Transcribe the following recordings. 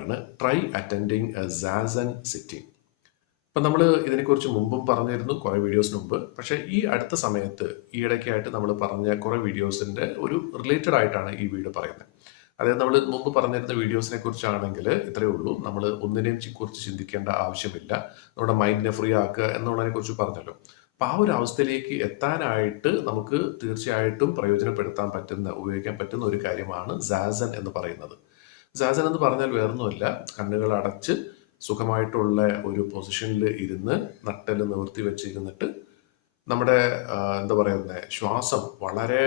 പറയുകയാണ്, try attending A zazen sitting. ഇപ്പം നമ്മൾ ഇതിനെക്കുറിച്ച് മുമ്പും പറഞ്ഞിരുന്നു കുറേ വീഡിയോസിന് മുമ്പ്. പക്ഷേ ഈ അടുത്ത സമയത്ത് ഈ ഇടയ്ക്കായിട്ട് നമ്മൾ പറഞ്ഞ കുറേ വീഡിയോസിൻ്റെ ഒരു റിലേറ്റഡ് ആയിട്ടാണ് ഈ വീഡിയോ പറയുന്നത്. അതായത് നമ്മൾ മുമ്പ് പറഞ്ഞിരുന്ന വീഡിയോസിനെ കുറിച്ചാണെങ്കിൽ ഇത്രയേ ഉള്ളൂ, നമ്മൾ ഒന്നിനെയും കുറിച്ച് ചിന്തിക്കേണ്ട ആവശ്യമില്ല, നമ്മുടെ മൈൻഡിനെ ഫ്രീ ആക്കുക എന്നുള്ളതിനെ കുറിച്ച് പറഞ്ഞല്ലോ. അപ്പം ആ ഒരു അവസ്ഥയിലേക്ക് എത്താനായിട്ട് നമുക്ക് തീർച്ചയായിട്ടും പ്രയോജനപ്പെടുത്താൻ പറ്റുന്ന, ഉപയോഗിക്കാൻ പറ്റുന്ന ഒരു കാര്യമാണ് സാസൻ എന്ന് പറയുന്നത്. സാസൻ എന്ന് പറഞ്ഞാൽ വേറൊന്നുമില്ല, കണ്ണുകൾ അടച്ച് സുഖമായിട്ടുള്ള ഒരു പൊസിഷനിൽ ഇരുന്ന് നട്ടെല്ല് നിവർത്തി വെച്ചിരുന്നിട്ട് നമ്മുടെ എന്താ പറയുന്നത്, ശ്വാസം വളരെ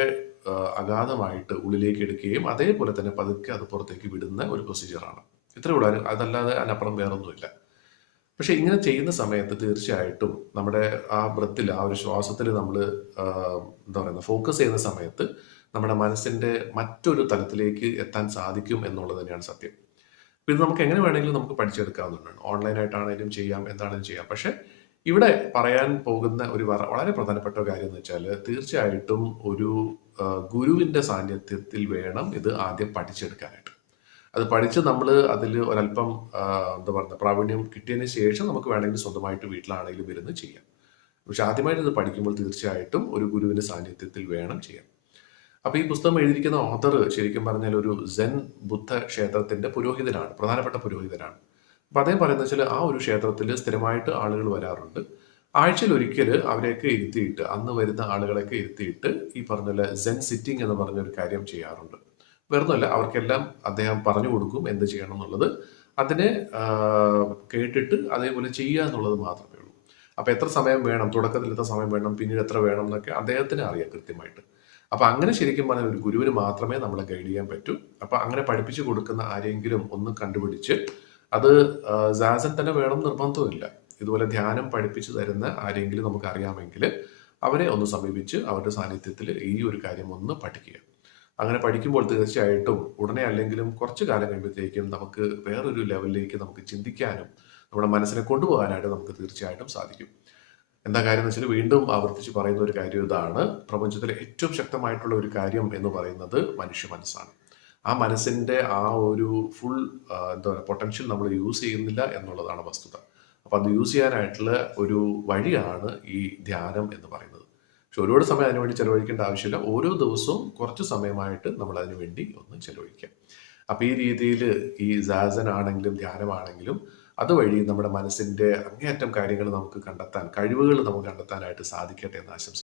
അഗാധമായിട്ട് ഉള്ളിലേക്ക് എടുക്കുകയും അതേപോലെ തന്നെ പതുക്കെ അത് പുറത്തേക്ക് വിടുന്ന ഒരു പ്രൊസീജിയറാണ്. ഇത്രയേ ഉള്ളൂ, അതല്ലാതെ അതിനപ്പുറം വേറൊന്നുമില്ല. പക്ഷെ ഇങ്ങനെ ചെയ്യുന്ന സമയത്ത് തീർച്ചയായിട്ടും നമ്മുടെ ആ ബ്രത്തിൽ, ആ ഒരു ശ്വാസത്തിൽ നമ്മൾ എന്താ പറയുന്നത്, ഫോക്കസ് ചെയ്യുന്ന സമയത്ത് നമ്മുടെ മനസ്സിന്റെ മറ്റൊരു തലത്തിലേക്ക് എത്താൻ സാധിക്കും എന്നുള്ളത് തന്നെയാണ് സത്യം. ഇത് നമുക്ക് എങ്ങനെ വേണമെങ്കിലും നമുക്ക് പഠിച്ചെടുക്കാവുന്നതാണ്. ഓൺലൈനായിട്ടാണെങ്കിലും ചെയ്യാം, എന്താണെങ്കിലും ചെയ്യാം. പക്ഷെ ഇവിടെ പറയാൻ പോകുന്ന ഒരു വളരെ പ്രധാനപ്പെട്ട കാര്യം എന്ന് വെച്ചാൽ, തീർച്ചയായിട്ടും ഒരു ഗുരുവിന്റെ സാന്നിധ്യത്തിൽ വേണം ഇത് ആദ്യം പഠിച്ചെടുക്കാനായിട്ട്. അത് പഠിച്ച് നമ്മൾ അതിൽ ഒരല്പം എന്താ പറയുക, പ്രാവീണ്യം കിട്ടിയതിന് ശേഷം നമുക്ക് വേണമെങ്കിൽ സ്വന്തമായിട്ട് വീട്ടിലാണെങ്കിലും ഇരുന്ന് ചെയ്യാം. പക്ഷെ ആദ്യമായിട്ട് ഇത് പഠിക്കുമ്പോൾ തീർച്ചയായിട്ടും ഒരു ഗുരുവിന്റെ സാന്നിധ്യത്തിൽ വേണം ചെയ്യാൻ. അപ്പൊ ഈ പുസ്തകം എഴുതിയിരിക്കുന്ന ഓഥർ ശരിക്കും പറഞ്ഞാൽ ഒരു സെൻ ബുദ്ധ ക്ഷേത്രത്തിന്റെ പുരോഹിതനാണ്, പ്രധാനപ്പെട്ട പുരോഹിതനാണ്. അപ്പൊ അദ്ദേഹം പറയുന്നത് വെച്ചാൽ, ആ ഒരു ക്ഷേത്രത്തിൽ സ്ഥിരമായിട്ട് ആളുകൾ വരാറുണ്ട്. ആഴ്ചയിൽ ഒരിക്കൽ അവരെയൊക്കെ ഇരുത്തിയിട്ട്, അന്ന് വരുന്ന ആളുകളെയൊക്കെ ഇരുത്തിയിട്ട് ഈ പറഞ്ഞ പോലെ സെൻ സിറ്റിംഗ് എന്ന് പറഞ്ഞൊരു കാര്യം ചെയ്യാറുണ്ട്. വേറൊന്നുമല്ല, അവർക്കെല്ലാം അദ്ദേഹം പറഞ്ഞു കൊടുക്കും എന്ത് ചെയ്യണം എന്നുള്ളത്. അതിനെ കേട്ടിട്ട് അതേപോലെ ചെയ്യുക എന്നുള്ളത് മാത്രമേ ഉള്ളൂ. അപ്പൊ എത്ര സമയം വേണം, തുടക്കത്തിൽ എത്ര സമയം വേണം, പിന്നീട് എത്ര വേണം എന്നൊക്കെ അദ്ദേഹത്തിന് അറിയാം കൃത്യമായിട്ട്. അപ്പൊ അങ്ങനെ ശരിക്കും പറഞ്ഞാൽ ഒരു ഗുരുവിന് മാത്രമേ നമ്മളെ ഗൈഡ് ചെയ്യാൻ പറ്റൂ. അപ്പൊ അങ്ങനെ പഠിപ്പിച്ചു കൊടുക്കുന്ന ആരെങ്കിലും ഒന്ന് കണ്ടുപിടിച്ച്, അത് സാസൻ തന്നെ വേണം നിർബന്ധമില്ല, ഇതുപോലെ ധ്യാനം പഠിപ്പിച്ചു തരുന്ന ആരെങ്കിലും നമുക്ക് അറിയാമെങ്കിൽ അവരെ ഒന്ന് സമീപിച്ച് അവരുടെ സാന്നിധ്യത്തിൽ ഈ ഒരു കാര്യം ഒന്ന് പഠിക്കുക. അങ്ങനെ പഠിക്കുമ്പോൾ തീർച്ചയായിട്ടും ഉടനെ അല്ലെങ്കിലും കുറച്ച് കാലം കഴിയുമ്പോഴത്തേക്കും നമുക്ക് വേറൊരു ലെവലിലേക്ക് നമുക്ക് ചിന്തിക്കാനും നമ്മുടെ മനസ്സിനെ കൊണ്ടുപോകാനായിട്ട് നമുക്ക് തീർച്ചയായിട്ടും സാധിക്കും. എന്താ കാര്യം എന്ന് വെച്ചാൽ, വീണ്ടും ആവർത്തിച്ച് പറയുന്ന ഒരു കാര്യം ഇതാണ്: പ്രപഞ്ചത്തിലെ ഏറ്റവും ശക്തമായിട്ടുള്ള ഒരു കാര്യം എന്ന് പറയുന്നത് മനുഷ്യ മനസ്സാണ്. ആ മനസ്സിന്റെ ആ ഒരു ഫുൾ എന്താ പറയുക, പൊട്ടൻഷ്യൽ നമ്മൾ യൂസ് ചെയ്യുന്നില്ല എന്നുള്ളതാണ് വസ്തുത. അപ്പൊ അത് യൂസ് ചെയ്യാനായിട്ടുള്ള ഒരു വഴിയാണ് ഈ ധ്യാനം എന്ന് പറയുന്നത്. പക്ഷെ ഒരുപാട് സമയം അതിനുവേണ്ടി ചെലവഴിക്കേണ്ട ആവശ്യമില്ല. ഓരോ ദിവസവും കുറച്ച് സമയമായിട്ട് നമ്മൾ അതിനു വേണ്ടി ഒന്ന് ചെലവഴിക്കാം. അപ്പൊ ഈ രീതിയിൽ ഈ സാസൻ ആണെങ്കിലും ധ്യാനമാണെങ്കിലും അതുവഴി നമ്മുടെ മനസ്സിന്റെ അങ്ങേയറ്റം കാര്യങ്ങൾ നമുക്ക് കണ്ടെത്താൻ, കഴിവുകൾ നമുക്ക് കണ്ടെത്താനായിട്ട് സാധിക്കട്ടെ എന്ന് ആശംസിക്കുന്നു.